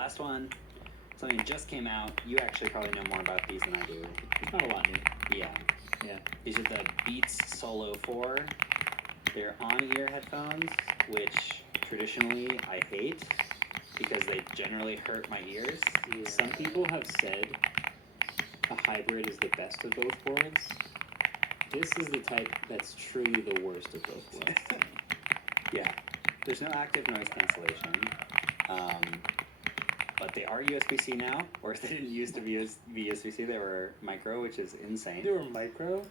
last one, something that just came out. You actually probably know more about these than I do. It's not a lot new. Yeah. Yeah. These are the Beats Solo 4. They're on-ear headphones, which traditionally I hate because they generally hurt my ears. Yeah. Some people have said a hybrid is the best of both worlds. This is the type that's truly the worst of both worlds to me. Yeah. There's no active noise cancellation. But they are USB-C now, or they didn't used to be USB-C. They were micro, which is insane. They were micro?